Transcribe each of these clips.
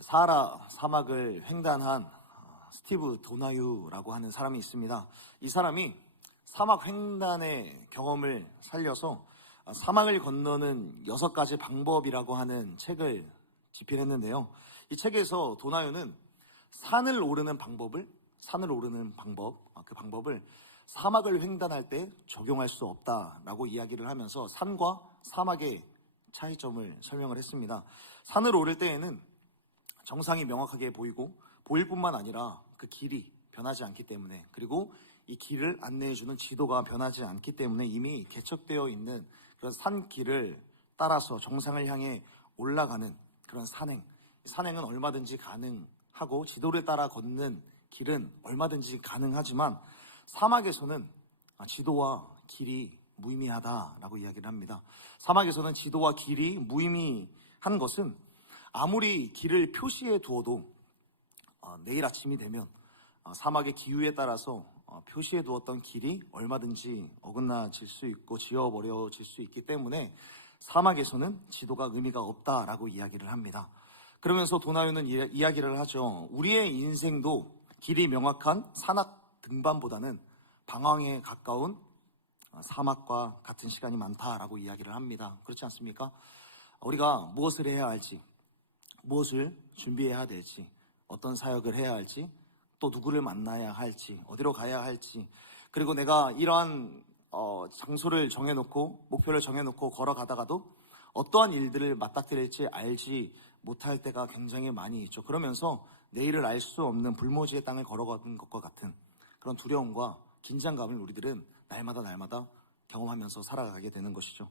사하라 사막을 횡단한 스티브 도나유라고 하는 사람이 있습니다. 이 사람이 사막 횡단의 경험을 살려서 사막을 건너는 6가지 방법이라고 하는 책을 집필했는데요. 이 책에서 도나유는 산을 오르는 방법, 그 방법을 사막을 횡단할 때 적용할 수 없다라고 이야기를 하면서 산과 사막의 차이점을 설명을 했습니다. 산을 오를 때에는 정상이 명확하게 보일 뿐만 아니라 그 길이 변하지 않기 때문에, 그리고 이 길을 안내해주는 지도가 변하지 않기 때문에 이미 개척되어 있는 그런 산길을 따라서 정상을 향해 올라가는 그런 산행은 얼마든지 가능하고 지도를 따라 걷는 길은 얼마든지 가능하지만 사막에서는 지도와 길이 무의미하다라고 이야기를 합니다. 사막에서는 지도와 길이 무의미한 것은 아무리 길을 표시해 두어도 내일 아침이 되면 사막의 기후에 따라서 표시해 두었던 길이 얼마든지 어긋나질 수 있고 지워버려질 수 있기 때문에 사막에서는 지도가 의미가 없다라고 이야기를 합니다. 그러면서 도나유는 이야기를 하죠. 우리의 인생도 길이 명확한 산악 등반보다는 방황에 가까운 사막과 같은 시간이 많다라고 이야기를 합니다. 그렇지 않습니까? 우리가 무엇을 해야 할지, 무엇을 준비해야 될지, 어떤 사역을 해야 할지, 또 누구를 만나야 할지, 어디로 가야 할지, 그리고 내가 이러한 장소를 정해놓고 목표를 정해놓고 걸어가다가도 어떠한 일들을 맞닥뜨릴지 알지 못할 때가 굉장히 많이 있죠. 그러면서 내일을 알 수 없는 불모지의 땅을 걸어가는 것과 같은 그런 두려움과 긴장감을 우리들은 날마다 경험하면서 살아가게 되는 것이죠.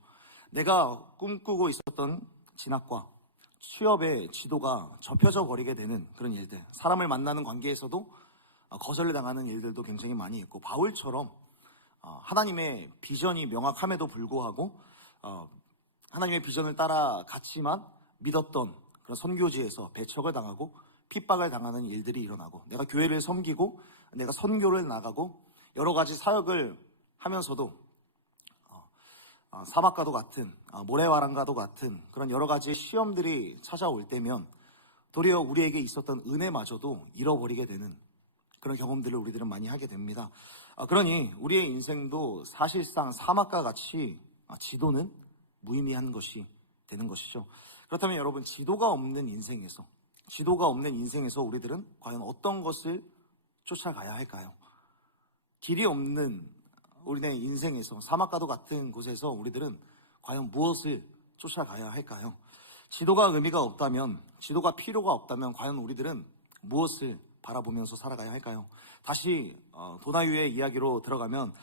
내가 꿈꾸고 있었던 진학과 취업의 지도가 접혀져 버리게 되는 그런 일들, 사람을 만나는 관계에서도 거절을 당하는 일들도 굉장히 많이 있고, 바울처럼 하나님의 비전이 명확함에도 불구하고 하나님의 비전을 따라갔지만 믿었던 그런 선교지에서 배척을 당하고 핍박을 당하는 일들이 일어나고, 내가 교회를 섬기고 내가 선교를 나가고 여러 가지 사역을 하면서도 사막과도 같은 모래바람과도 같은 그런 여러 가지 시험들이 찾아올 때면 도리어 우리에게 있었던 은혜마저도 잃어버리게 되는 그런 경험들을 우리들은 많이 하게 됩니다. 그러니 우리의 인생도 사실상 사막과 같이 지도는 무의미한 것이 되는 것이죠. 그렇다면 여러분, 지도가 없는 인생에서 우리들은 과연 어떤 것을 쫓아가야 할까요? 길이 없는 우리네 인생에서, 사막과도 같은 곳에서 우리들은 과연 무엇을 쫓아가야 할까요? 지도가 의미가 없다면, 지도가 필요가 없다면 과연 우리들은 무엇을 바라보면서 살아가야 할까요? 다시 도나유의 이야기로 들어가면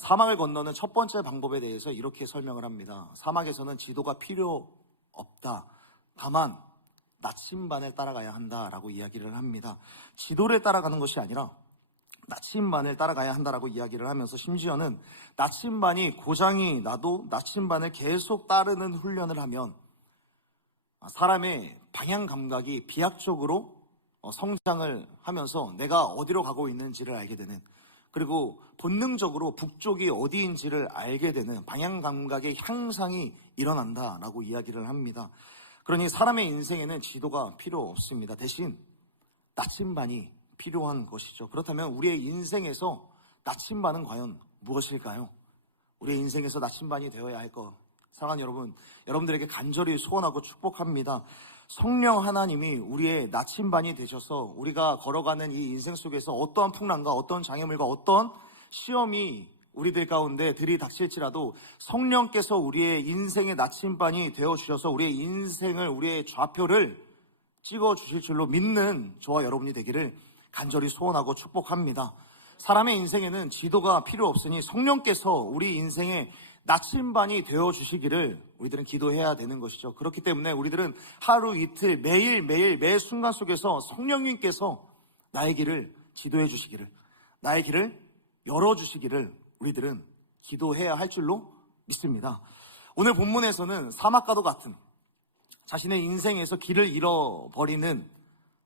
사막을 건너는 첫 번째 방법에 대해서 이렇게 설명을 합니다. 사막에서는 지도가 필요 없다. 다만 나침반을 따라가야 한다라고 이야기를 합니다. 지도를 따라가는 것이 아니라 나침반을 따라가야 한다라고 이야기를 하면서, 심지어는 나침반이 고장이 나도 나침반을 계속 따르는 훈련을 하면 사람의 방향 감각이 비약적으로 성장을 하면서 내가 어디로 가고 있는지를 알게 되는, 그리고 본능적으로 북쪽이 어디인지를 알게 되는 방향 감각의 향상이 일어난다라고 이야기를 합니다. 그러니 사람의 인생에는 지도가 필요 없습니다. 대신 나침반이 필요한 것이죠. 그렇다면 우리의 인생에서 나침반은 과연 무엇일까요? 우리의 인생에서 나침반이 되어야 할 것, 사랑하는 여러분, 여러분들에게 간절히 소원하고 축복합니다. 성령 하나님이 우리의 나침반이 되셔서 우리가 걸어가는 이 인생 속에서 어떠한 풍랑과 어떠한 장애물과 어떠한 시험이 우리들 가운데 들이닥칠지라도 성령께서 우리의 인생의 나침반이 되어주셔서 우리의 인생을, 우리의 좌표를 찍어주실 줄로 믿는 저와 여러분이 되기를 간절히 소원하고 축복합니다. 사람의 인생에는 지도가 필요 없으니 성령께서 우리 인생의 나침반이 되어주시기를 우리들은 기도해야 되는 것이죠. 그렇기 때문에 우리들은 하루 이틀 매일 매 순간 속에서 성령님께서 나의 길을 지도해 주시기를, 나의 길을 열어주시기를 우리들은 기도해야 할 줄로 믿습니다. 오늘 본문에서는 사막과도 같은 자신의 인생에서 길을 잃어버리는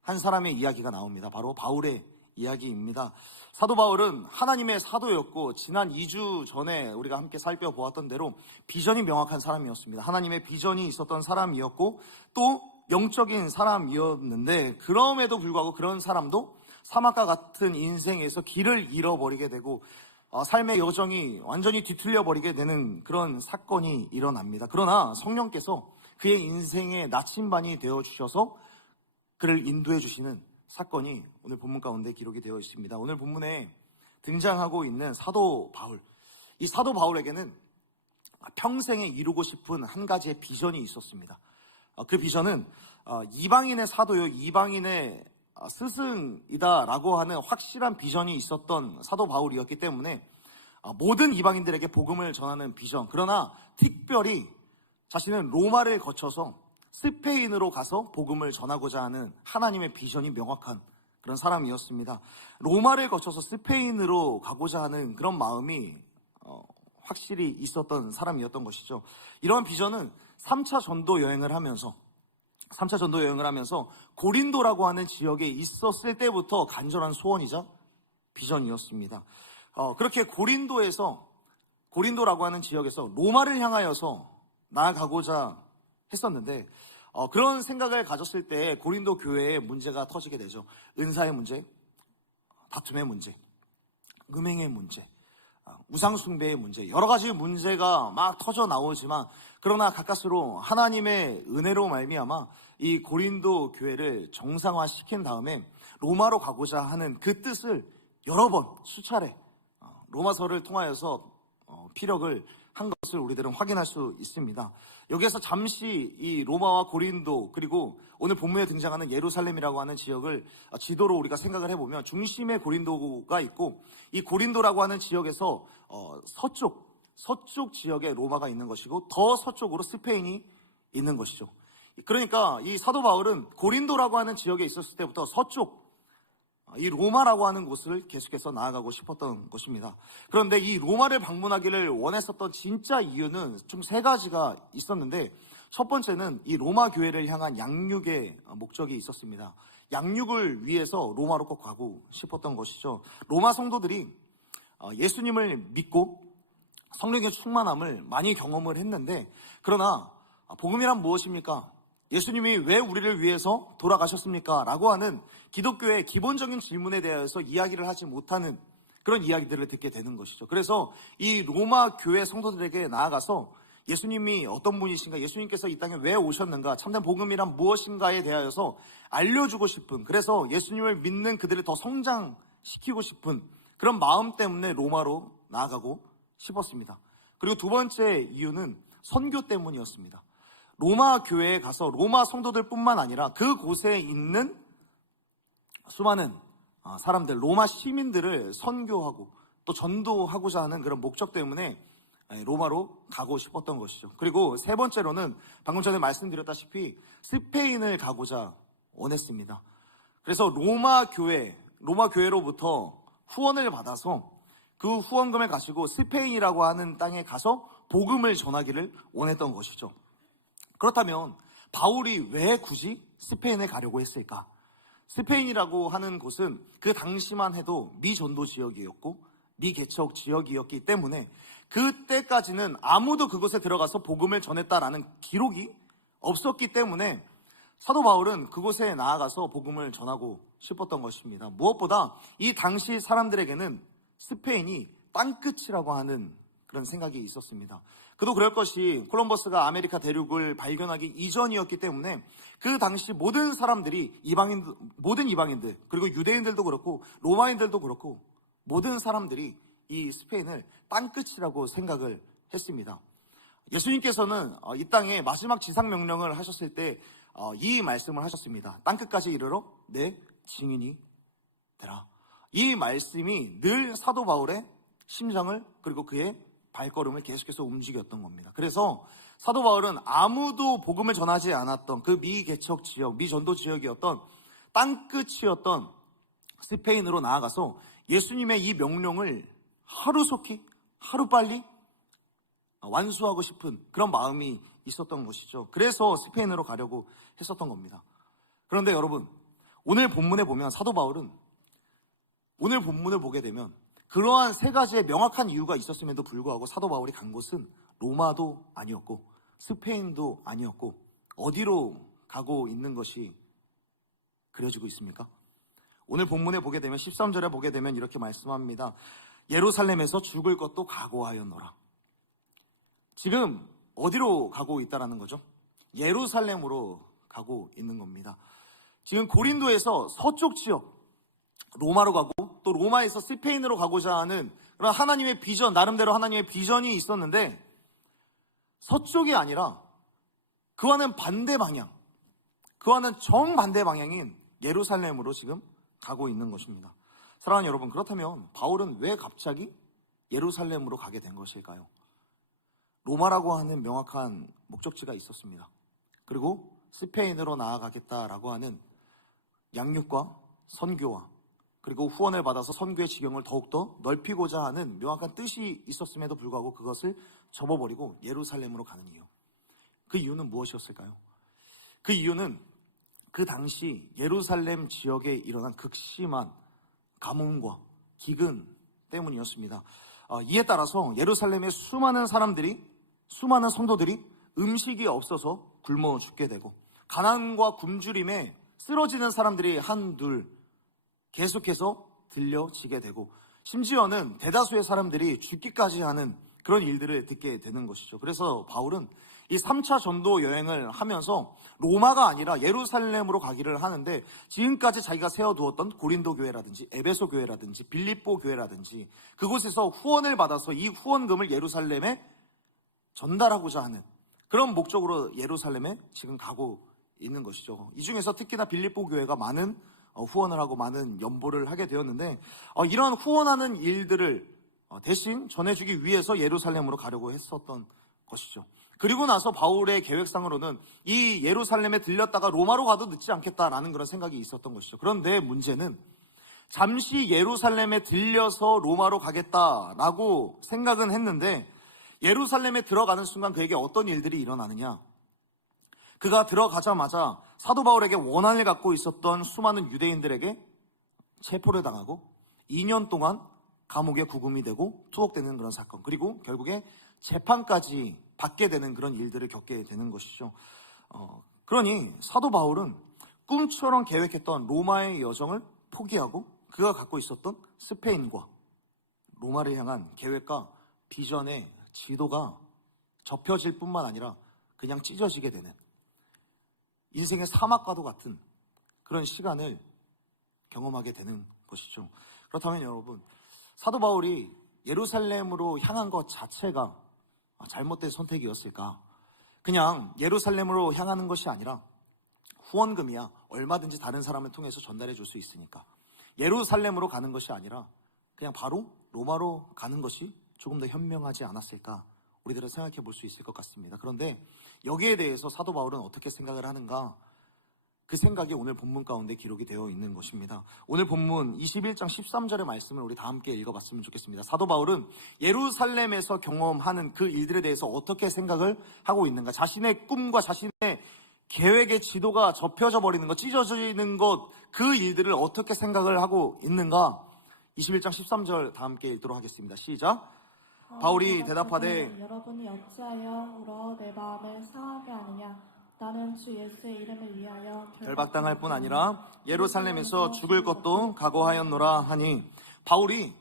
한 사람의 이야기가 나옵니다. 바로 바울의 이야기입니다. 사도 바울은 하나님의 사도였고, 지난 2주 전에 우리가 함께 살펴보았던 대로 비전이 명확한 사람이었습니다. 하나님의 비전이 있었던 사람이었고, 또 영적인 사람이었는데, 그럼에도 불구하고 그런 사람도 사막과 같은 인생에서 길을 잃어버리게 되고 삶의 여정이 완전히 뒤틀려 버리게 되는 그런 사건이 일어납니다. 그러나 성령께서 그의 인생의 나침반이 되어주셔서 그를 인도해 주시는 사건이 오늘 본문 가운데 기록이 되어 있습니다. 오늘 본문에 등장하고 있는 사도 바울, 이 사도 바울에게는 평생에 이루고 싶은 한 가지의 비전이 있었습니다. 그 비전은 이방인의 사도요, 이방인의 스승이다라고 하는 확실한 비전이 있었던 사도 바울이었기 때문에 모든 이방인들에게 복음을 전하는 비전, 그러나 특별히 자신은 로마를 거쳐서 스페인으로 가서 복음을 전하고자 하는 하나님의 비전이 명확한 그런 사람이었습니다. 로마를 거쳐서 스페인으로 가고자 하는 그런 마음이 확실히 있었던 사람이었던 것이죠. 이러한 비전은 3차 전도 여행을 하면서 고린도라고 하는 지역에 있었을 때부터 간절한 소원이자 비전이었습니다. 그렇게 고린도라고 하는 지역에서 로마를 향하여서 나아가고자 했었는데, 그런 생각을 가졌을 때 고린도 교회에 문제가 터지게 되죠. 은사의 문제, 다툼의 문제, 음행의 문제, 우상숭배의 문제, 여러 가지 문제가 막 터져 나오지만, 그러나 가까스로 하나님의 은혜로 말미암아 이 고린도 교회를 정상화시킨 다음에 로마로 가고자 하는 그 뜻을 여러 번 수차례 로마서를 통하여서 피력을 한 것을 우리들은 확인할 수 있습니다. 여기에서 잠시 이 로마와 고린도, 그리고 오늘 본문에 등장하는 예루살렘이라고 하는 지역을 지도로 우리가 생각을 해보면, 중심에 고린도가 있고, 이 고린도라고 하는 지역에서 서쪽 지역에 로마가 있는 것이고, 더 서쪽으로 스페인이 있는 것이죠. 그러니까 이 사도 바울은 고린도라고 하는 지역에 있었을 때부터 서쪽, 이 로마라고 하는 곳을 계속해서 나아가고 싶었던 것입니다. 그런데 이 로마를 방문하기를 원했었던 진짜 이유는 좀 세 가지가 있었는데, 첫 번째는 이 로마 교회를 향한 양육의 목적이 있었습니다. 양육을 위해서 로마로 꼭 가고 싶었던 것이죠. 로마 성도들이 예수님을 믿고 성령의 충만함을 많이 경험을 했는데, 그러나 복음이란 무엇입니까? 예수님이 왜 우리를 위해서 돌아가셨습니까? 라고 하는 기독교의 기본적인 질문에 대해서 이야기를 하지 못하는 그런 이야기들을 듣게 되는 것이죠. 그래서 이 로마 교회 성도들에게 나아가서 예수님이 어떤 분이신가, 예수님께서 이 땅에 왜 오셨는가, 참된 복음이란 무엇인가에 대하여서 알려주고 싶은, 그래서 예수님을 믿는 그들을 더 성장시키고 싶은 그런 마음 때문에 로마로 나아가고 싶었습니다. 그리고 두 번째 이유는 선교 때문이었습니다. 로마 교회에 가서 로마 성도들뿐만 아니라 그곳에 있는 수많은 사람들, 로마 시민들을 선교하고 또 전도하고자 하는 그런 목적 때문에 로마로 가고 싶었던 것이죠. 그리고 세 번째로는 방금 전에 말씀드렸다시피 스페인을 가고자 원했습니다. 그래서 로마 교회로부터 후원을 받아서 그 후원금을 가지고 스페인이라고 하는 땅에 가서 복음을 전하기를 원했던 것이죠. 그렇다면 바울이 왜 굳이 스페인에 가려고 했을까? 스페인이라고 하는 곳은 그 당시만 해도 미전도 지역이었고 미개척 지역이었기 때문에 그때까지는 아무도 그곳에 들어가서 복음을 전했다라는 기록이 없었기 때문에 사도 바울은 그곳에 나아가서 복음을 전하고 싶었던 것입니다. 무엇보다 이 당시 사람들에게는 스페인이 땅끝이라고 하는 그런 생각이 있었습니다. 그도 그럴 것이 콜럼버스가 아메리카 대륙을 발견하기 이전이었기 때문에 그 당시 모든 사람들이 모든 이방인들, 그리고 유대인들도 그렇고 로마인들도 그렇고 모든 사람들이 이 스페인을 땅끝이라고 생각을 했습니다. 예수님께서는 이 땅에 마지막 지상명령을 하셨을 때 이 말씀을 하셨습니다. 땅끝까지 이르러 내 증인이 되라. 이 말씀이 늘 사도 바울의 심장을, 그리고 그의 발걸음을 계속해서 움직였던 겁니다. 그래서 사도 바울은 아무도 복음을 전하지 않았던 그 미개척 지역, 미전도 지역이었던 땅끝이었던 스페인으로 나아가서 예수님의 이 명령을 하루속히, 하루빨리 완수하고 싶은 그런 마음이 있었던 것이죠. 그래서 스페인으로 가려고 했었던 겁니다. 그런데 여러분, 오늘 본문에 보면 사도 바울은, 오늘 본문을 보게 되면 그러한 세 가지의 명확한 이유가 있었음에도 불구하고 사도 바울이 간 곳은 로마도 아니었고 스페인도 아니었고 어디로 가고 있는 것이 그려지고 있습니까? 오늘 본문에 보게 되면 13절에 보게 되면 이렇게 말씀합니다. 예루살렘에서 죽을 것도 각오하였노라. 지금 어디로 가고 있다라는 거죠? 예루살렘으로 가고 있는 겁니다. 지금 고린도에서 서쪽 지역 로마로 가고 또 로마에서 스페인으로 가고자 하는 그런 하나님의 비전, 나름대로 하나님의 비전이 있었는데 서쪽이 아니라 그와는 반대 방향, 그와는 정반대 방향인 예루살렘으로 지금 가고 있는 것입니다. 사랑하는 여러분, 그렇다면 바울은 왜 갑자기 예루살렘으로 가게 된 것일까요? 로마라고 하는 명확한 목적지가 있었습니다. 그리고 스페인으로 나아가겠다라고 하는 양육과 선교와 그리고 후원을 받아서 선교의 지경을 더욱더 넓히고자 하는 명확한 뜻이 있었음에도 불구하고 그것을 접어버리고 예루살렘으로 가는 이유. 그 이유는 무엇이었을까요? 그 이유는 그 당시 예루살렘 지역에 일어난 극심한 가뭄과 기근 때문이었습니다. 이에 따라서 예루살렘의 수많은 사람들이, 수많은 성도들이 음식이 없어서 굶어 죽게 되고 가난과 굶주림에 쓰러지는 사람들이 한둘 계속해서 들려지게 되고 심지어는 대다수의 사람들이 죽기까지 하는 그런 일들을 듣게 되는 것이죠. 그래서 바울은 이 3차 전도 여행을 하면서 로마가 아니라 예루살렘으로 가기를 하는데 지금까지 자기가 세워두었던 고린도 교회라든지 에베소 교회라든지 빌립보 교회라든지 그곳에서 후원을 받아서 이 후원금을 예루살렘에 전달하고자 하는 그런 목적으로 예루살렘에 지금 가고 있는 것이죠. 이 중에서 특히나 빌립보 교회가 많은 후원을 하고 많은 연보를 하게 되었는데 이런 후원하는 일들을 대신 전해주기 위해서 예루살렘으로 가려고 했었던 것이죠. 그리고 나서 바울의 계획상으로는 이 예루살렘에 들렸다가 로마로 가도 늦지 않겠다라는 그런 생각이 있었던 것이죠. 그런데 문제는 잠시 예루살렘에 들려서 로마로 가겠다라고 생각은 했는데 예루살렘에 들어가는 순간 그에게 어떤 일들이 일어나느냐. 그가 들어가자마자 사도 바울에게 원한을 갖고 있었던 수많은 유대인들에게 체포를 당하고 2년 동안 감옥에 구금이 되고 투옥되는 그런 사건, 그리고 결국에 재판까지 받게 되는 그런 일들을 겪게 되는 것이죠. 그러니 사도 바울은 꿈처럼 계획했던 로마의 여정을 포기하고 그가 갖고 있었던 스페인과 로마를 향한 계획과 비전의 지도가 접혀질 뿐만 아니라 그냥 찢어지게 되는 인생의 사막과도 같은 그런 시간을 경험하게 되는 것이죠. 그렇다면 여러분, 사도 바울이 예루살렘으로 향한 것 자체가 잘못된 선택이었을까? 그냥 예루살렘으로 향하는 것이 아니라 후원금이야 얼마든지 다른 사람을 통해서 전달해 줄 수 있으니까 예루살렘으로 가는 것이 아니라 그냥 바로 로마로 가는 것이 조금 더 현명하지 않았을까? 우리들은 생각해 볼 수 있을 것 같습니다. 그런데 여기에 대해서 사도 바울은 어떻게 생각을 하는가? 그 생각이 오늘 본문 가운데 기록이 되어 있는 것입니다. 오늘 본문 21장 13절의 말씀을 우리 다 함께 읽어봤으면 좋겠습니다. 사도 바울은 예루살렘에서 경험하는 그 일들에 대해서 어떻게 생각을 하고 있는가? 자신의 꿈과 자신의 계획의 지도가 접혀져 버리는 것, 찢어지는 것, 그 일들을 어떻게 생각을 하고 있는가? 21장 13절 다 함께 읽도록 하겠습니다. 시작! 바울이 대답하되 여러분이 어찌하여 울어 내 마음을 상하게 하느냐? 나는 주 예수의 이름을 위하여 결박당할 뿐 아니라 예루살렘에서 죽을 것도 각오하였노라 하니, 바울이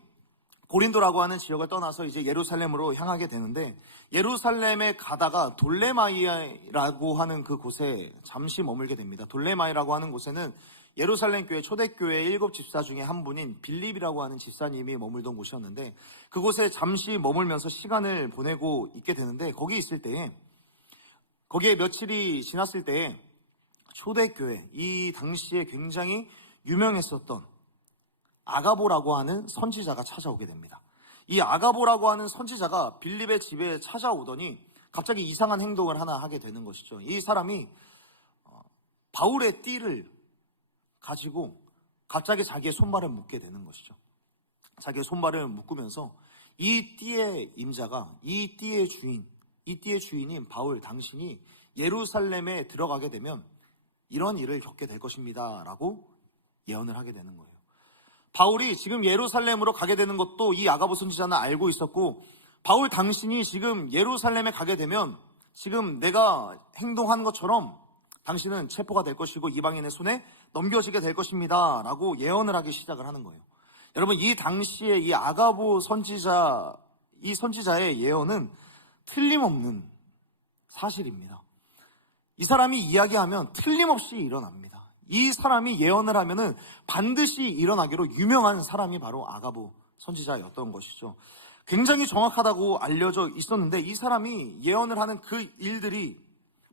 고린도라고 하는 지역을 떠나서 이제 예루살렘으로 향하게 되는데 예루살렘에 가다가 돌레마이라고 하는 그 곳에 잠시 머물게 됩니다. 돌레마이라고 하는 곳에는 예루살렘 교회 초대교회 7 집사 중에 한 분인 빌립이라고 하는 집사님이 머물던 곳이었는데 그곳에 잠시 머물면서 시간을 보내고 있게 되는데 거기 있을 때에 거기에 며칠이 지났을 때에 초대교회, 이 당시에 굉장히 유명했었던 아가보라고 하는 선지자가 찾아오게 됩니다. 이 아가보라고 하는 선지자가 빌립의 집에 찾아오더니 갑자기 이상한 행동을 하나 하게 되는 것이죠. 이 사람이 바울의 띠를 가지고 갑자기 자기의 손발을 묶게 되는 것이죠. 자기의 손발을 묶으면서 이 띠의 임자가, 이 띠의 주인인 바울 당신이 예루살렘에 들어가게 되면 이런 일을 겪게 될 것입니다 라고 예언을 하게 되는 거예요. 바울이 지금 예루살렘으로 가게 되는 것도 이 아가보 선지자는 알고 있었고, 바울 당신이 지금 예루살렘에 가게 되면 지금 내가 행동한 것처럼 당신은 체포가 될 것이고 이방인의 손에 넘겨지게 될 것입니다 라고 예언을 하기 시작을 하는 거예요. 여러분, 이 당시에 이 아가보 선지자, 이 선지자의 예언은 틀림없는 사실입니다. 이 사람이 이야기하면 틀림없이 일어납니다. 이 사람이 예언을 하면은 반드시 일어나기로 유명한 사람이 바로 아가보 선지자였던 것이죠. 굉장히 정확하다고 알려져 있었는데 이 사람이 예언을 하는 그 일들이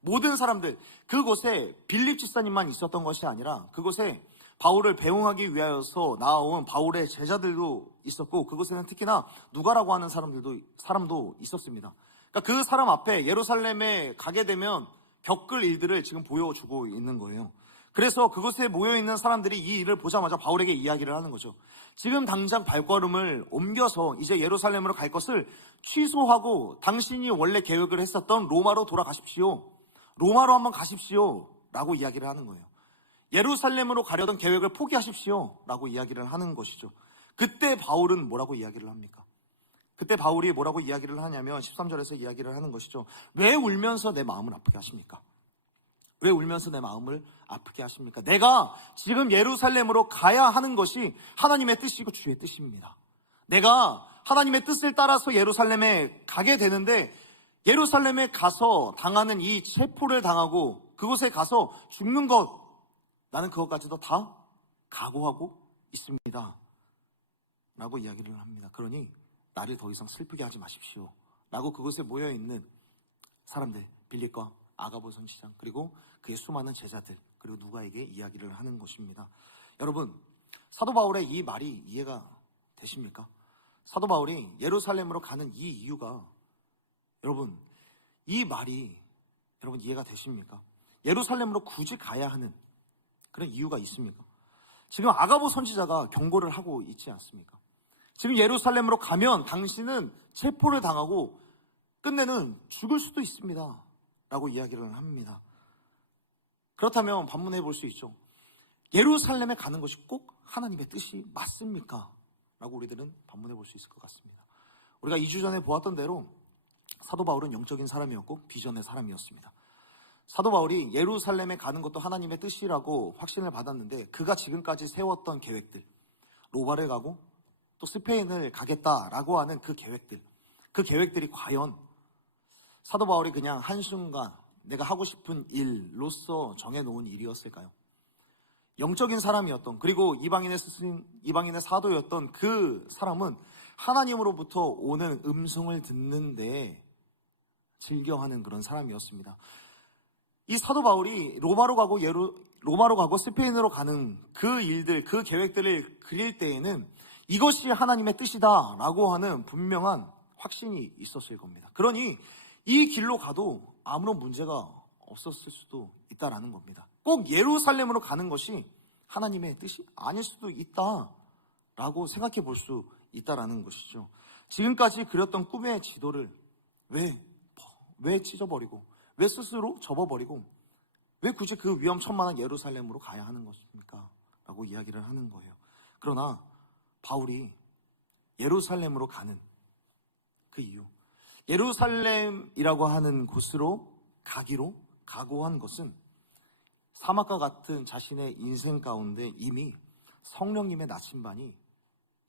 모든 사람들, 그곳에 빌립 집사님만 있었던 것이 아니라 그곳에 바울을 배웅하기 위하여서 나온 바울의 제자들도 있었고 그곳에는 특히나 누가라고 하는 사람도 있었습니다. 그러니까 그 사람 앞에 예루살렘에 가게 되면 겪을 일들을 지금 보여주고 있는 거예요. 그래서 그곳에 모여있는 사람들이 이 일을 보자마자 바울에게 이야기를 하는 거죠. 지금 당장 발걸음을 옮겨서 이제 예루살렘으로 갈 것을 취소하고 당신이 원래 계획을 했었던 로마로 돌아가십시오. 로마로 한번 가십시오 라고 이야기를 하는 거예요. 예루살렘으로 가려던 계획을 포기하십시오 라고 이야기를 하는 것이죠. 그때 바울은 뭐라고 이야기를 합니까? 그때 바울이 뭐라고 이야기를 하냐면 13절에서 이야기를 하는 것이죠. 왜 울면서 내 마음을 아프게 하십니까? 왜 울면서 내 마음을 아프게 하십니까? 내가 지금 예루살렘으로 가야 하는 것이 하나님의 뜻이고 주의 뜻입니다. 내가 하나님의 뜻을 따라서 예루살렘에 가게 되는데 예루살렘에 가서 당하는 이 체포를 당하고 그곳에 가서 죽는 것, 나는 그것까지도 다 각오하고 있습니다 라고 이야기를 합니다. 그러니 나를 더 이상 슬프게 하지 마십시오 라고 그곳에 모여있는 사람들, 빌립과 아가보 선지자 그리고 그의 수많은 제자들 그리고 누가에게 이야기를 하는 것입니다. 여러분, 사도 바울의 이 말이 이해가 되십니까? 사도 바울이 예루살렘으로 가는 이 이유가, 여러분, 이 말이 여러분 이해가 되십니까? 예루살렘으로 굳이 가야 하는 그런 이유가 있습니까? 지금 아가보 선지자가 경고를 하고 있지 않습니까? 지금 예루살렘으로 가면 당신은 체포를 당하고 끝내는 죽을 수도 있습니다 라고 이야기를 합니다. 그렇다면 반문해 볼 수 있죠. 예루살렘에 가는 것이 꼭 하나님의 뜻이 맞습니까? 라고 우리들은 반문해 볼 수 있을 것 같습니다. 우리가 2주 전에 보았던 대로 사도 바울은 영적인 사람이었고 비전의 사람이었습니다. 사도 바울이 예루살렘에 가는 것도 하나님의 뜻이라고 확신을 받았는데 그가 지금까지 세웠던 계획들, 로마를 가고 또 스페인을 가겠다라고 하는 그 계획들이 과연 사도 바울이 그냥 한순간 내가 하고 싶은 일로서 정해놓은 일이었을까요? 영적인 사람이었던, 그리고 이방인의 스승, 이방인의 사도였던 그 사람은 하나님으로부터 오는 음성을 듣는데 즐겨하는 그런 사람이었습니다. 이 사도 바울이 로마로 가고 스페인으로 가는 그 일들, 그 계획들을 그릴 때에는 이것이 하나님의 뜻이다라고 하는 분명한 확신이 있었을 겁니다. 그러니 이 길로 가도 아무런 문제가 없었을 수도 있다라는 겁니다. 꼭 예루살렘으로 가는 것이 하나님의 뜻이 아닐 수도 있다라고 생각해 볼 수 있다라는 것이죠. 지금까지 그렸던 꿈의 지도를 왜 찢어버리고, 왜 스스로 접어버리고, 왜 굳이 그 위험천만한 예루살렘으로 가야 하는 것입니까? 라고 이야기를 하는 거예요. 그러나 바울이 예루살렘으로 가는 그 이유, 예루살렘이라고 하는 곳으로 가기로 각오한 것은 사막과 같은 자신의 인생 가운데 이미 성령님의 나침반이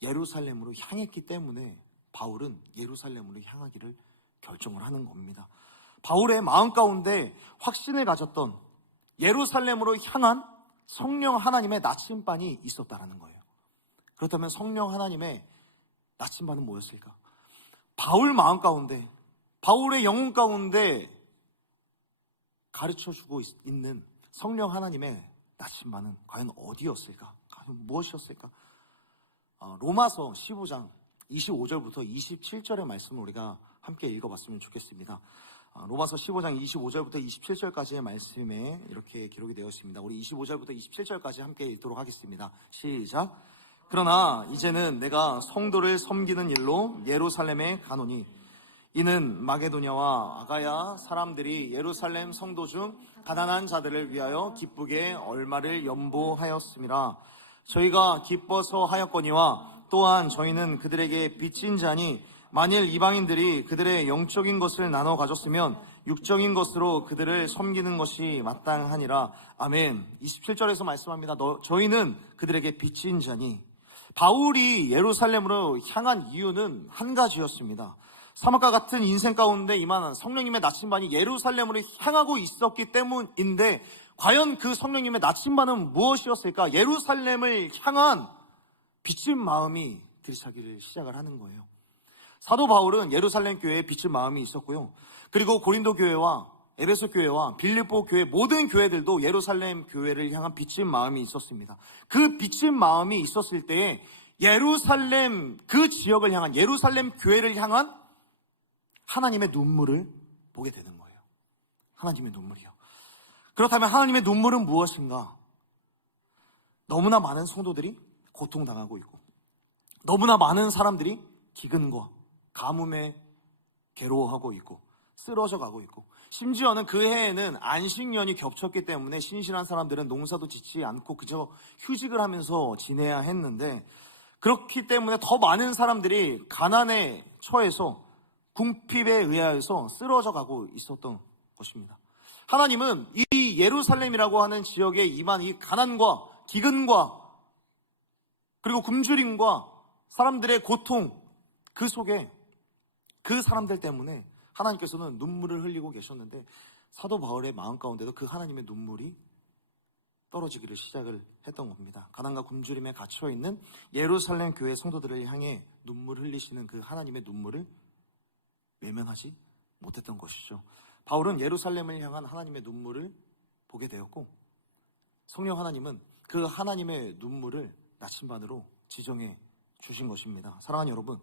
예루살렘으로 향했기 때문에 바울은 예루살렘으로 향하기를 결정을 하는 겁니다. 바울의 마음 가운데 확신을 가졌던 예루살렘으로 향한 성령 하나님의 나침반이 있었다라는 거예요. 그렇다면 성령 하나님의 나침반은 뭐였을까? 바울 마음 가운데, 바울의 영혼 가운데 가르쳐주고 있는 성령 하나님의 나침반은 과연 어디였을까? 과연 무엇이었을까? 로마서 15장 25절부터 27절의 말씀을 우리가 함께 읽어봤으면 좋겠습니다. 로마서 15장 25절부터 27절까지의 말씀에 이렇게 기록이 되어 있습니다. 우리 25절부터 27절까지 함께 읽도록 하겠습니다. 시작. 그러나 이제는 내가 성도를 섬기는 일로 예루살렘에 가노니 이는 마게도냐와 아가야 사람들이 예루살렘 성도 중 가난한 자들을 위하여 기쁘게 얼마를 연보하였음이라. 저희가 기뻐서 하였거니와 또한 저희는 그들에게 빚진 자니 만일 이방인들이 그들의 영적인 것을 나눠 가졌으면 육정인 것으로 그들을 섬기는 것이 마땅하니라. 아멘. 27절에서 말씀합니다. 저희는 그들에게 빚진 자니. 바울이 예루살렘으로 향한 이유는 한 가지였습니다. 사막과 같은 인생 가운데 임한 성령님의 나침반이 예루살렘으로 향하고 있었기 때문인데, 과연 그 성령님의 나침반은 무엇이었을까? 예루살렘을 향한 빚진 마음이 들이차기를 시작을 하는 거예요. 사도 바울은 예루살렘 교회에 빚진 마음이 있었고요. 그리고 고린도 교회와 에베소 교회와 빌립보 교회 모든 교회들도 예루살렘 교회를 향한 빚진 마음이 있었습니다. 그 빚진 마음이 있었을 때에 예루살렘 그 지역을 향한 예루살렘 교회를 향한 하나님의 눈물을 보게 되는 거예요. 하나님의 눈물이요. 그렇다면 하나님의 눈물은 무엇인가? 너무나 많은 성도들이 고통당하고 있고, 너무나 많은 사람들이 기근과 가뭄에 괴로워하고 있고 쓰러져 가고 있고, 심지어는 그 해에는 안식년이 겹쳤기 때문에 신실한 사람들은 농사도 짓지 않고 그저 휴직을 하면서 지내야 했는데, 그렇기 때문에 더 많은 사람들이 가난에 처해서 궁핍에 의하여서 쓰러져 가고 있었던 것입니다. 하나님은 이 예루살렘이라고 하는 지역에 임한 이 가난과 기근과 그리고 굶주림과 사람들의 고통, 그 속에 그 사람들 때문에 하나님께서는 눈물을 흘리고 계셨는데, 사도 바울의 마음 가운데도 그 하나님의 눈물이 떨어지기를 시작을 했던 겁니다. 가난과 굶주림에 갇혀있는 예루살렘 교회 성도들을 향해 눈물을 흘리시는 그 하나님의 눈물을 외면하지 못했던 것이죠. 바울은 예루살렘을 향한 하나님의 눈물을 보게 되었고, 성령 하나님은 그 하나님의 눈물을 나침반으로 지정해 주신 것입니다. 사랑하는 여러분,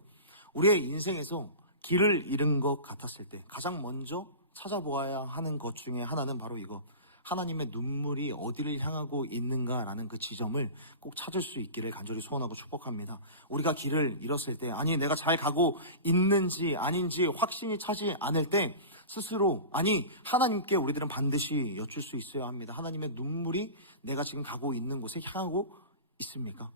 우리의 인생에서 길을 잃은 것 같았을 때 가장 먼저 찾아보아야 하는 것 중에 하나는 바로 이거, 하나님의 눈물이 어디를 향하고 있는가라는 그 지점을 꼭 찾을 수 있기를 간절히 소원하고 축복합니다. 우리가 길을 잃었을 때, 아니 내가 잘 가고 있는지 아닌지 확신이 차지 않을 때 스스로, 아니 하나님께 우리들은 반드시 여쭐 수 있어야 합니다. 하나님의 눈물이 내가 지금 가고 있는 곳에 향하고 있습니까?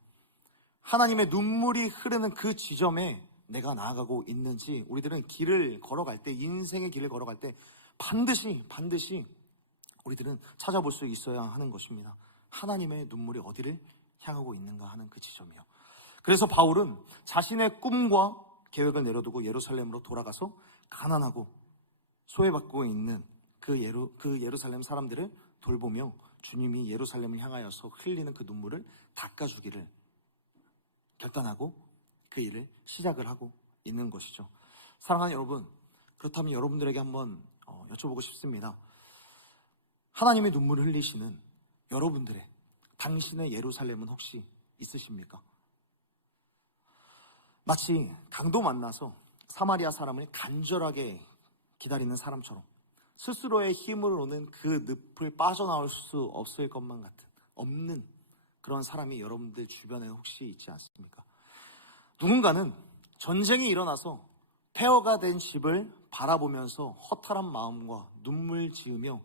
하나님의 눈물이 흐르는 그 지점에 내가 나아가고 있는지 우리들은 길을 걸어갈 때, 인생의 길을 걸어갈 때 반드시 우리들은 찾아볼 수 있어야 하는 것입니다. 하나님의 눈물이 어디를 향하고 있는가 하는 그 지점이요. 그래서 바울은 자신의 꿈과 계획을 내려두고 예루살렘으로 돌아가서 가난하고 소외받고 있는 그 예루살렘 사람들을 돌보며 주님이 예루살렘을 향하여서 흘리는 그 눈물을 닦아주기를 결단하고 그 일을 시작을 하고 있는 것이죠. 사랑하는 여러분, 그렇다면 여러분들에게 한번 여쭤보고 싶습니다. 하나님의 눈물을 흘리시는 여러분들의, 당신의 예루살렘은 혹시 있으십니까? 마치 강도 만나서 사마리아 사람을 간절하게 기다리는 사람처럼 스스로의 힘으로는 그 늪을 빠져나올 수 없을 것만 같은, 없는 그런 사람이 여러분들 주변에 혹시 있지 않습니까? 누군가는 전쟁이 일어나서 폐허가 된 집을 바라보면서 허탈한 마음과 눈물 지으며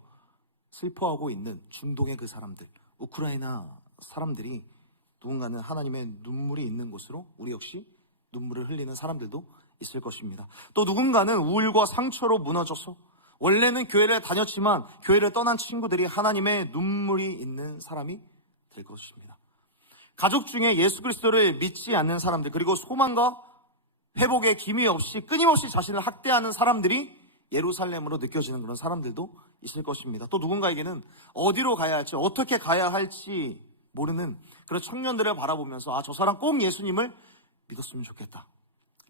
슬퍼하고 있는 중동의 그 사람들, 우크라이나 사람들이, 누군가는 하나님의 눈물이 있는 곳으로 우리 역시 눈물을 흘리는 사람들도 있을 것입니다. 또 누군가는 우울과 상처로 무너져서 원래는 교회를 다녔지만 교회를 떠난 친구들이 하나님의 눈물이 있는 사람이 될 것입니다. 가족 중에 예수 그리스도를 믿지 않는 사람들, 그리고 소망과 회복의 기미 없이 끊임없이 자신을 학대하는 사람들이 예루살렘으로 느껴지는 그런 사람들도 있을 것입니다. 또 누군가에게는 어디로 가야 할지, 어떻게 가야 할지 모르는 그런 청년들을 바라보면서 저 사람 꼭 예수님을 믿었으면 좋겠다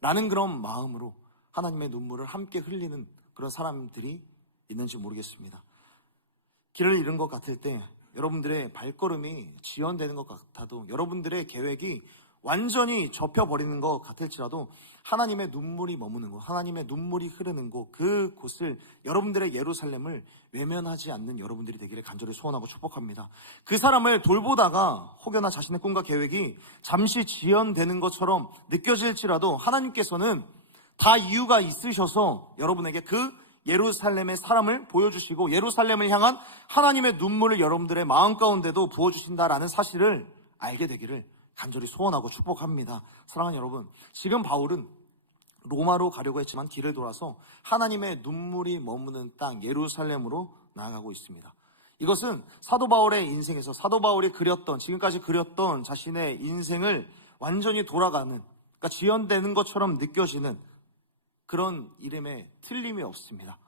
라는 그런 마음으로 하나님의 눈물을 함께 흘리는 그런 사람들이 있는지 모르겠습니다. 길을 잃은 것 같을 때, 여러분들의 발걸음이 지연되는 것 같아도, 여러분들의 계획이 완전히 접혀버리는 것 같을지라도 하나님의 눈물이 머무는 곳, 하나님의 눈물이 흐르는 곳, 그곳을, 여러분들의 예루살렘을 외면하지 않는 여러분들이 되기를 간절히 소원하고 축복합니다. 그 사람을 돌보다가 혹여나 자신의 꿈과 계획이 잠시 지연되는 것처럼 느껴질지라도 하나님께서는 다 이유가 있으셔서 여러분에게 그 예루살렘의 사람을 보여주시고 예루살렘을 향한 하나님의 눈물을 여러분들의 마음 가운데도 부어주신다라는 사실을 알게 되기를 간절히 소원하고 축복합니다. 사랑하는 여러분, 지금 바울은 로마로 가려고 했지만 길을 돌아서 하나님의 눈물이 머무는 땅 예루살렘으로 나아가고 있습니다. 이것은 사도 바울의 인생에서 사도 바울이 지금까지 그렸던 자신의 인생을 완전히 돌아가는, 그러니까 지연되는 것처럼 느껴지는 그런 이름에 틀림이 없습니다.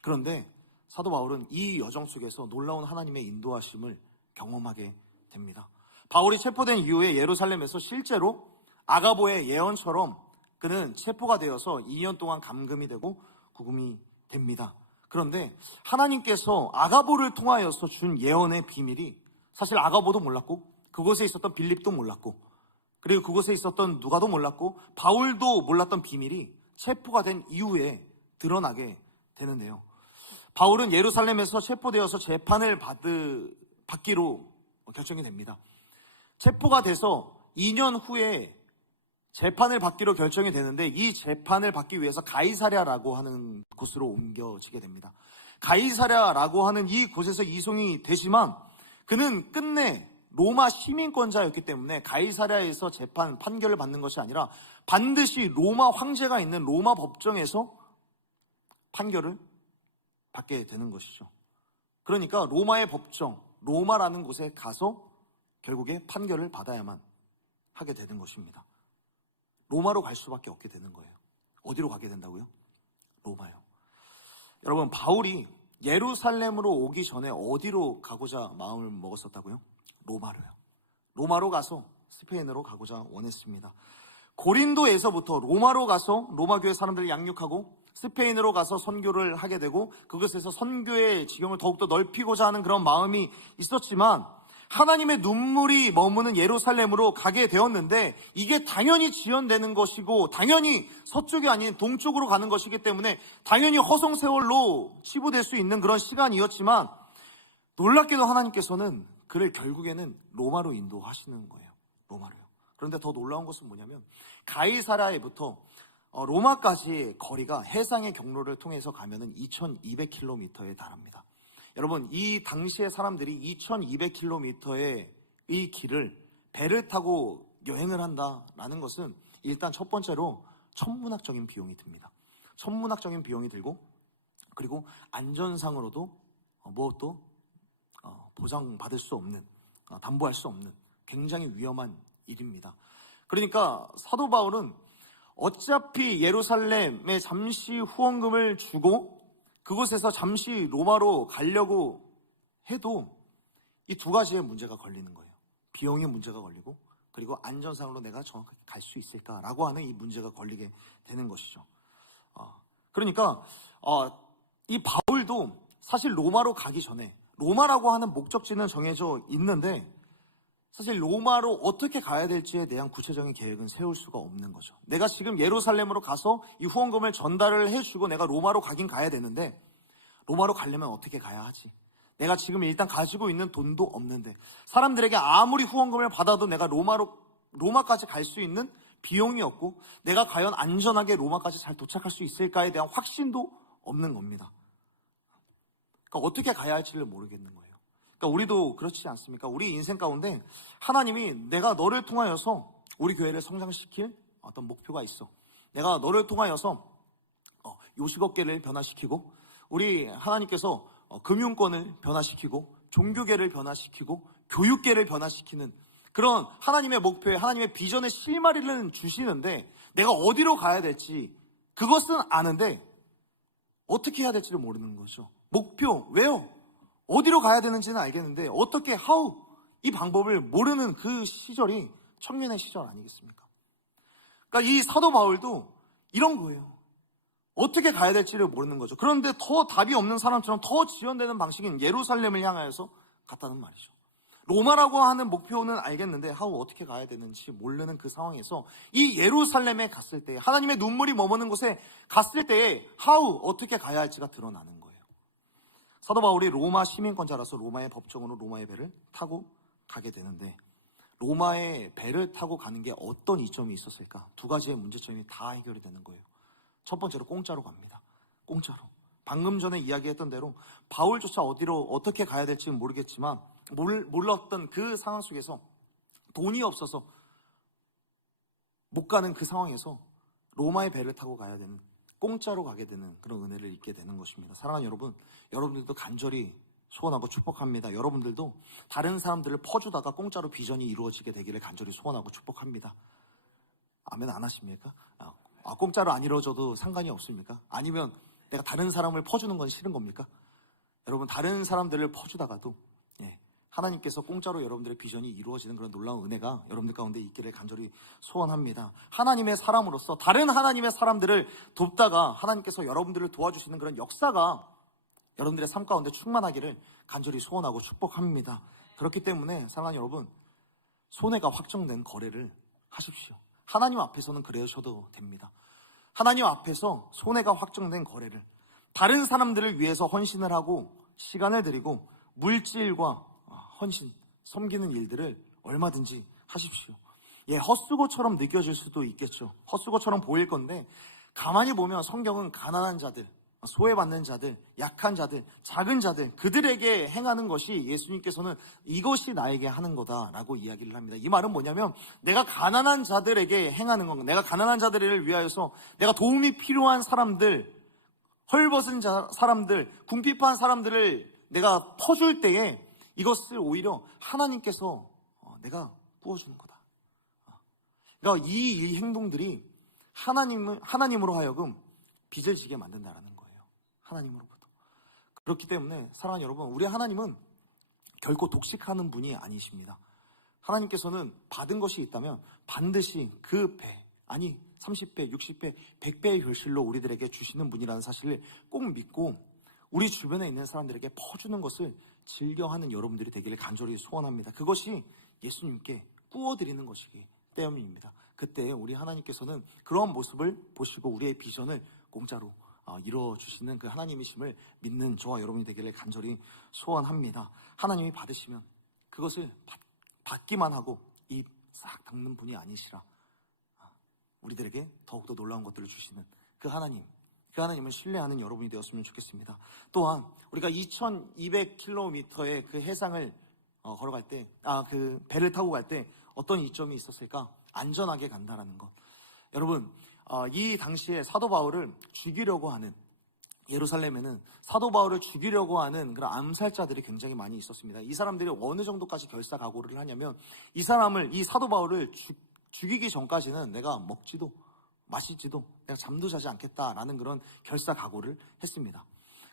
그런데 사도 바울은 이 여정 속에서 놀라운 하나님의 인도하심을 경험하게 됩니다. 바울이 체포된 이후에 예루살렘에서 실제로 아가보의 예언처럼 그는 체포가 되어서 2년 동안 감금이 되고 구금이 됩니다. 그런데 하나님께서 아가보를 통하여서 준 예언의 비밀이 사실 아가보도 몰랐고 그곳에 있었던 빌립도 몰랐고 그리고 그곳에 있었던 누가도 몰랐고 바울도 몰랐던 비밀이 체포가 된 이후에 드러나게 되는데요. 바울은 예루살렘에서 체포되어서 재판을 받기로 결정이 됩니다. 체포가 돼서 2년 후에 재판을 받기로 결정이 되는데 이 재판을 받기 위해서 가이사랴라고 하는 곳으로 옮겨지게 됩니다. 가이사랴라고 하는 이 곳에서 이송이 되지만 그는 끝내 로마 시민권자였기 때문에 가이사랴에서 판결을 받는 것이 아니라 반드시 로마 황제가 있는 로마 법정에서 판결을 받게 되는 것이죠. 그러니까 로마의 법정, 로마라는 곳에 가서 결국에 판결을 받아야만 하게 되는 것입니다. 로마로 갈 수밖에 없게 되는 거예요. 어디로 가게 된다고요? 로마요. 여러분, 바울이 예루살렘으로 오기 전에 어디로 가고자 마음을 먹었었다고요? 로마로요. 로마로 가서 스페인으로 가고자 원했습니다. 고린도에서부터 로마로 가서 로마 교회 사람들을 양육하고 스페인으로 가서 선교를 하게 되고 그것에서 선교의 지경을 더욱더 넓히고자 하는 그런 마음이 있었지만 하나님의 눈물이 머무는 예루살렘으로 가게 되었는데 이게 당연히 지연되는 것이고 당연히 서쪽이 아닌 동쪽으로 가는 것이기 때문에 당연히 허송세월로 치부될 수 있는 그런 시간이었지만 놀랍게도 하나님께서는 그를 결국에는 로마로 인도하시는 거예요. 로마로요. 그런데 더 놀라운 것은 뭐냐면 가이사랴에부터 로마까지의 거리가 해상의 경로를 통해서 가면은 2200km에 달합니다. 여러분, 이 당시의 사람들이 2200km의 이 길을 배를 타고 여행을 한다라는 것은 일단 첫 번째로 천문학적인 비용이 듭니다. 천문학적인 비용이 들고 그리고 안전상으로도 무엇도 보장받을 수 없는, 담보할 수 없는 굉장히 위험한 일입니다. 그러니까 사도 바울은 어차피 예루살렘에 잠시 후원금을 주고 그곳에서 잠시 로마로 가려고 해도 이 두 가지의 문제가 걸리는 거예요. 비용의 문제가 걸리고 그리고 안전상으로 내가 정확하게 갈 수 있을까라고 하는 이 문제가 걸리게 되는 것이죠. 그러니까 이 바울도 사실 로마로 가기 전에 로마라고 하는 목적지는 정해져 있는데 사실 로마로 어떻게 가야 될지에 대한 구체적인 계획은 세울 수가 없는 거죠. 내가 지금 예루살렘으로 가서 이 후원금을 전달을 해주고 내가 로마로 가긴 가야 되는데 로마로 가려면 어떻게 가야 하지? 내가 지금 일단 가지고 있는 돈도 없는데 사람들에게 아무리 후원금을 받아도 내가 로마까지 갈 수 있는 비용이 없고 내가 과연 안전하게 로마까지 잘 도착할 수 있을까에 대한 확신도 없는 겁니다. 그러니까 어떻게 가야 할지를 모르겠는 거예요. 그러니까 우리도 그렇지 않습니까? 우리 인생 가운데 하나님이 내가 너를 통하여서 우리 교회를 성장시킬 어떤 목표가 있어. 내가 너를 통하여서 요식업계를 변화시키고 우리 하나님께서 금융권을 변화시키고 종교계를 변화시키고 교육계를 변화시키는 그런 하나님의 목표에 하나님의 비전의 실마리를 주시는데 내가 어디로 가야 될지 그것은 아는데 어떻게 해야 될지를 모르는 거죠. 목표, 왜요? 어디로 가야 되는지는 알겠는데 어떻게, how, 이 방법을 모르는 그 시절이 청년의 시절 아니겠습니까? 그러니까 이 사도 바울도 이런 거예요. 어떻게 가야 될지를 모르는 거죠. 그런데 더 답이 없는 사람처럼 더 지연되는 방식인 예루살렘을 향하여서 갔다는 말이죠. 로마라고 하는 목표는 알겠는데 how, 어떻게 가야 되는지 모르는 그 상황에서 이 예루살렘에 갔을 때 하나님의 눈물이 머무는 곳에 갔을 때에 how, 어떻게 가야 할지가 드러나는 거예요. 사도 바울이 로마 시민권자라서 로마의 법정으로 로마의 배를 타고 가게 되는데 로마의 배를 타고 가는 게 어떤 이점이 있었을까? 두 가지의 문제점이 다 해결이 되는 거예요. 첫 번째로 공짜로 갑니다. 공짜로. 방금 전에 이야기했던 대로 바울조차 어디로 어떻게 가야 될지는 모르겠지만 몰랐던 그 상황 속에서 돈이 없어서 못 가는 그 상황에서 로마의 배를 타고 가야 되는, 공짜로 가게 되는 그런 은혜를 입게 되는 것입니다. 사랑하는 여러분, 여러분들도 간절히 소원하고 축복합니다. 여러분들도 다른 사람들을 퍼주다가 공짜로 비전이 이루어지게 되기를 간절히 소원하고 축복합니다. 아멘 안 하십니까? 공짜로 안 이루어져도 상관이 없습니까? 아니면 내가 다른 사람을 퍼주는 건 싫은 겁니까? 여러분, 다른 사람들을 퍼주다가도 하나님께서 공짜로 여러분들의 비전이 이루어지는 그런 놀라운 은혜가 여러분들 가운데 있기를 간절히 소원합니다. 하나님의 사람으로서 다른 하나님의 사람들을 돕다가 하나님께서 여러분들을 도와주시는 그런 역사가 여러분들의 삶 가운데 충만하기를 간절히 소원하고 축복합니다. 그렇기 때문에 사랑하는 여러분, 손해가 확정된 거래를 하십시오. 하나님 앞에서는 그러셔도 됩니다. 하나님 앞에서 손해가 확정된 거래를, 다른 사람들을 위해서 헌신을 하고 시간을 들이고 물질과 헌신, 섬기는 일들을 얼마든지 하십시오. 헛수고처럼 느껴질 수도 있겠죠. 헛수고처럼 보일 건데, 가만히 보면 성경은 가난한 자들, 소외받는 자들, 약한 자들, 작은 자들, 그들에게 행하는 것이 예수님께서는 이것이 나에게 하는 거다라고 이야기를 합니다. 이 말은 뭐냐면, 내가 가난한 자들에게 행하는 건, 내가 가난한 자들을 위하여서 내가 도움이 필요한 사람들, 헐벗은 사람들, 궁핍한 사람들을 내가 퍼줄 때에 이것을 오히려 하나님께서 내가 부어주는 거다. 그러니까 이 행동들이 하나님으로 하여금 빚을 지게 만든다라는 거예요. 하나님으로부터. 그렇기 때문에 사랑하는 여러분, 우리 하나님은 결코 독식하는 분이 아니십니다. 하나님께서는 받은 것이 있다면 반드시 그 배, 아니 30배, 60배, 100배의 결실로 우리들에게 주시는 분이라는 사실을 꼭 믿고 우리 주변에 있는 사람들에게 퍼주는 것을 즐겨하는 여러분들이 되기를 간절히 소원합니다. 그것이 예수님께 꾸어드리는 것이기 때문입니다. 그때 우리 하나님께서는 그러한 모습을 보시고 우리의 비전을 공짜로 이루어주시는 그 하나님이심을 믿는 저와 여러분이 되기를 간절히 소원합니다. 하나님이 받으시면 그것을 받기만 하고 입 싹 닫는 분이 아니시라 우리들에게 더욱더 놀라운 것들을 주시는 그 하나님을 신뢰하는 여러분이 되었으면 좋겠습니다. 또한 우리가 2200km의 그 해상을 걸어갈 때, 그 배를 타고 갈 때 어떤 이점이 있었을까? 안전하게 간다라는 것. 여러분, 이 당시에 사도 바울을 죽이려고 하는, 예루살렘에는 사도 바울을 죽이려고 하는 그런 암살자들이 굉장히 많이 있었습니다. 이 사람들이 어느 정도까지 결사각오를 하냐면, 이 사도 바울을 죽이기 전까지는 내가 먹지도 마시지도 내가 잠도 자지 않겠다라는 그런 결사각오를 했습니다.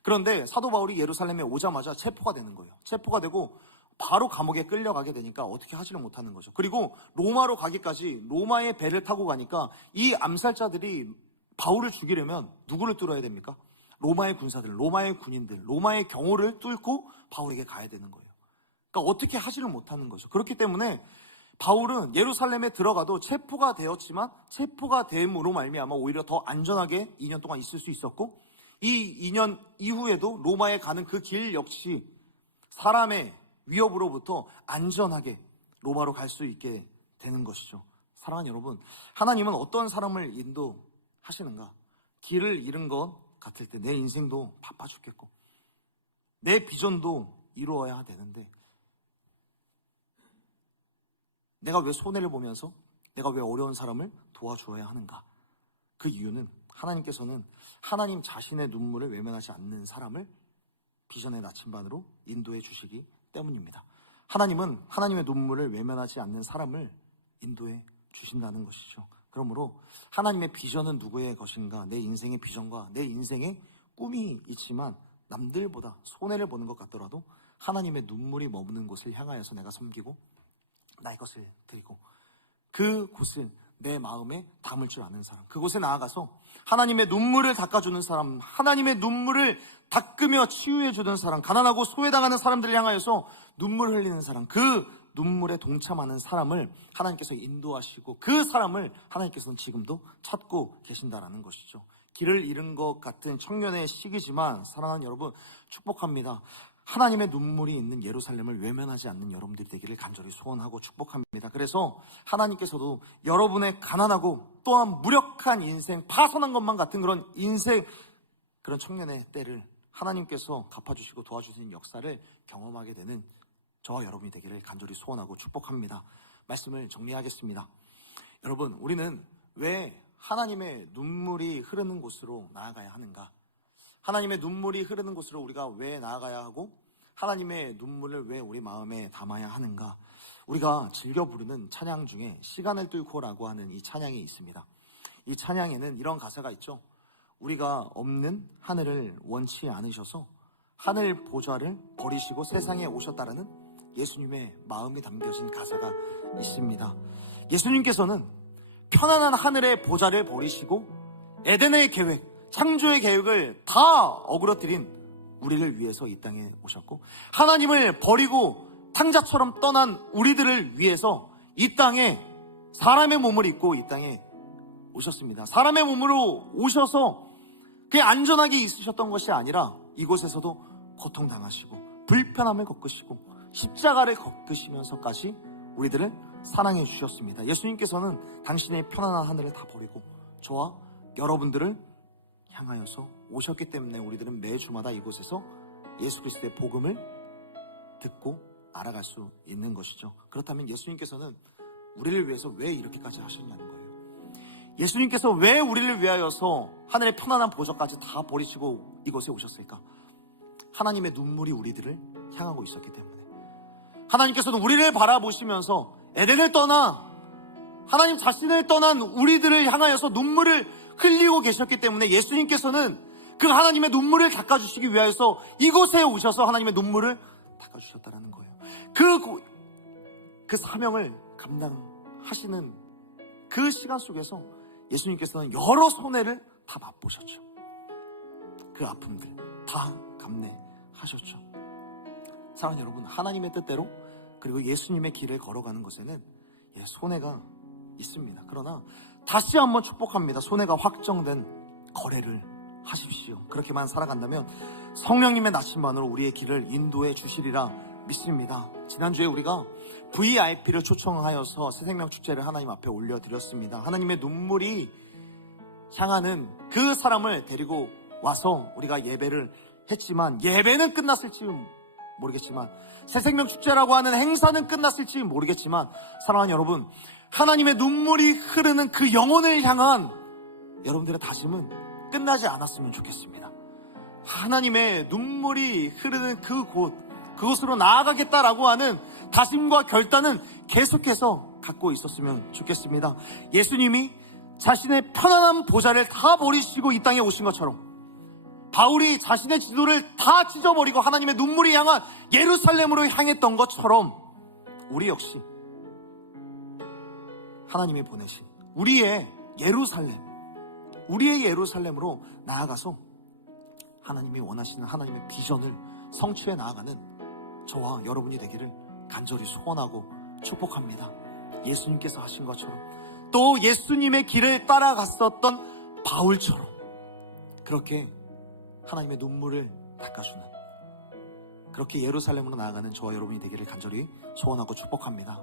그런데 사도 바울이 예루살렘에 오자마자 체포가 되는 거예요. 체포가 되고 바로 감옥에 끌려가게 되니까 어떻게 하지를 못하는 거죠. 그리고 로마로 가기까지 로마의 배를 타고 가니까 이 암살자들이 바울을 죽이려면 누구를 뚫어야 됩니까? 로마의 군사들, 로마의 군인들, 로마의 경호를 뚫고 바울에게 가야 되는 거예요. 그러니까 어떻게 하지를 못하는 거죠. 그렇기 때문에 바울은 예루살렘에 들어가도 체포가 되었지만 체포가 됨으로 말미암아 오히려 더 안전하게 2년 동안 있을 수 있었고, 이 2년 이후에도 로마에 가는 그 길 역시 사람의 위협으로부터 안전하게 로마로 갈 수 있게 되는 것이죠. 사랑하는 여러분, 하나님은 어떤 사람을 인도하시는가? 길을 잃은 것 같을 때 내 인생도 바빠 죽겠고 내 비전도 이루어야 되는데 내가 왜 손해를 보면서 내가 왜 어려운 사람을 도와주어야 하는가? 그 이유는 하나님께서는 하나님 자신의 눈물을 외면하지 않는 사람을 비전의 나침반으로 인도해 주시기 때문입니다. 하나님은 하나님의 눈물을 외면하지 않는 사람을 인도해 주신다는 것이죠. 그러므로 하나님의 비전은 누구의 것인가? 내 인생의 비전과 내 인생의 꿈이 있지만 남들보다 손해를 보는 것 같더라도 하나님의 눈물이 머무는 곳을 향하여서 내가 섬기고 나의 것을 드리고 그곳을 내 마음에 담을 줄 아는 사람, 그곳에 나아가서 하나님의 눈물을 닦아주는 사람, 하나님의 눈물을 닦으며 치유해주는 사람, 가난하고 소외당하는 사람들을 향하여서 눈물 흘리는 사람, 그 눈물에 동참하는 사람을 하나님께서 인도하시고 그 사람을 하나님께서는 지금도 찾고 계신다라는 것이죠. 길을 잃은 것 같은 청년의 시기지만 사랑하는 여러분, 축복합니다. 하나님의 눈물이 있는 예루살렘을 외면하지 않는 여러분들이 되기를 간절히 소원하고 축복합니다. 그래서 하나님께서도 여러분의 가난하고 또한 무력한 인생, 파산한 것만 같은 그런 인생, 그런 청년의 때를 하나님께서 갚아주시고 도와주시는 역사를 경험하게 되는 저와 여러분이 되기를 간절히 소원하고 축복합니다. 말씀을 정리하겠습니다. 여러분, 우리는 왜 하나님의 눈물이 흐르는 곳으로 나아가야 하는가? 하나님의 눈물이 흐르는 곳으로 우리가 왜 나아가야 하고 하나님의 눈물을 왜 우리 마음에 담아야 하는가? 우리가 즐겨 부르는 찬양 중에 시간을 뚫고라고 하는 이 찬양이 있습니다. 이 찬양에는 이런 가사가 있죠. 우리가 없는 하늘을 원치 않으셔서 하늘 보좌를 버리시고 세상에 오셨다라는 예수님의 마음이 담겨진 가사가 있습니다. 예수님께서는 편안한 하늘의 보좌를 버리시고 에덴의 계획, 창조의 계획을 다 어그러뜨린 우리를 위해서 이 땅에 오셨고, 하나님을 버리고 탕자처럼 떠난 우리들을 위해서 이 땅에 사람의 몸을 입고 이 땅에 오셨습니다. 사람의 몸으로 오셔서 그냥 안전하게 있으셨던 것이 아니라 이곳에서도 고통당하시고 불편함을 겪으시고 십자가를 겪으시면서까지 우리들을 사랑해 주셨습니다. 예수님께서는 당신의 편안한 하늘을 다 버리고 저와 여러분들을 향하여서 오셨기 때문에 우리들은 매주마다 이곳에서 예수 그리스도의 복음을 듣고 알아갈 수 있는 것이죠. 그렇다면 예수님께서는 우리를 위해서 왜 이렇게까지 하셨냐는 거예요. 예수님께서 왜 우리를 위하여서 하늘의 편안한 보좌까지 다 버리시고 이곳에 오셨을까? 하나님의 눈물이 우리들을 향하고 있었기 때문에. 하나님께서는 우리를 바라보시면서 에덴을 떠나 하나님 자신을 떠난 우리들을 향하여서 눈물을 흘리고 계셨기 때문에 예수님께서는 그 하나님의 눈물을 닦아주시기 위하여서 이곳에 오셔서 하나님의 눈물을 닦아주셨다는 거예요. 그 사명을 감당하시는 그 시간 속에서 예수님께서는 여러 손해를 다 맛보셨죠. 그 아픔들 다 감내하셨죠. 사랑하는 여러분, 하나님의 뜻대로 그리고 예수님의 길을 걸어가는 것에는 손해가 있습니다. 그러나 다시 한번 축복합니다. 손해가 확정된 거래를 하십시오. 그렇게만 살아간다면 성령님의 나심만으로 우리의 길을 인도해 주시리라 믿습니다. 지난주에 우리가 VIP를 초청하여서 새생명 축제를 하나님 앞에 올려드렸습니다. 하나님의 눈물이 향하는 그 사람을 데리고 와서 우리가 예배를 했지만, 예배는 끝났을지 모르겠지만, 새생명 축제라고 하는 행사는 끝났을지 모르겠지만, 사랑하는 여러분, 하나님의 눈물이 흐르는 그 영혼을 향한 여러분들의 다짐은 끝나지 않았으면 좋겠습니다. 하나님의 눈물이 흐르는 그곳으로 나아가겠다라고 하는 다짐과 결단은 계속해서 갖고 있었으면 좋겠습니다. 예수님이 자신의 편안한 보좌를 다 버리시고 이 땅에 오신 것처럼, 바울이 자신의 지도를 다 찢어버리고 하나님의 눈물이 향한 예루살렘으로 향했던 것처럼 우리 역시 하나님이 보내신 우리의 예루살렘으로 나아가서 하나님이 원하시는 하나님의 비전을 성취해 나아가는 저와 여러분이 되기를 간절히 소원하고 축복합니다. 예수님께서 하신 것처럼, 또 예수님의 길을 따라갔었던 바울처럼 그렇게 하나님의 눈물을 닦아주는, 그렇게 예루살렘으로 나아가는 저와 여러분이 되기를 간절히 소원하고 축복합니다.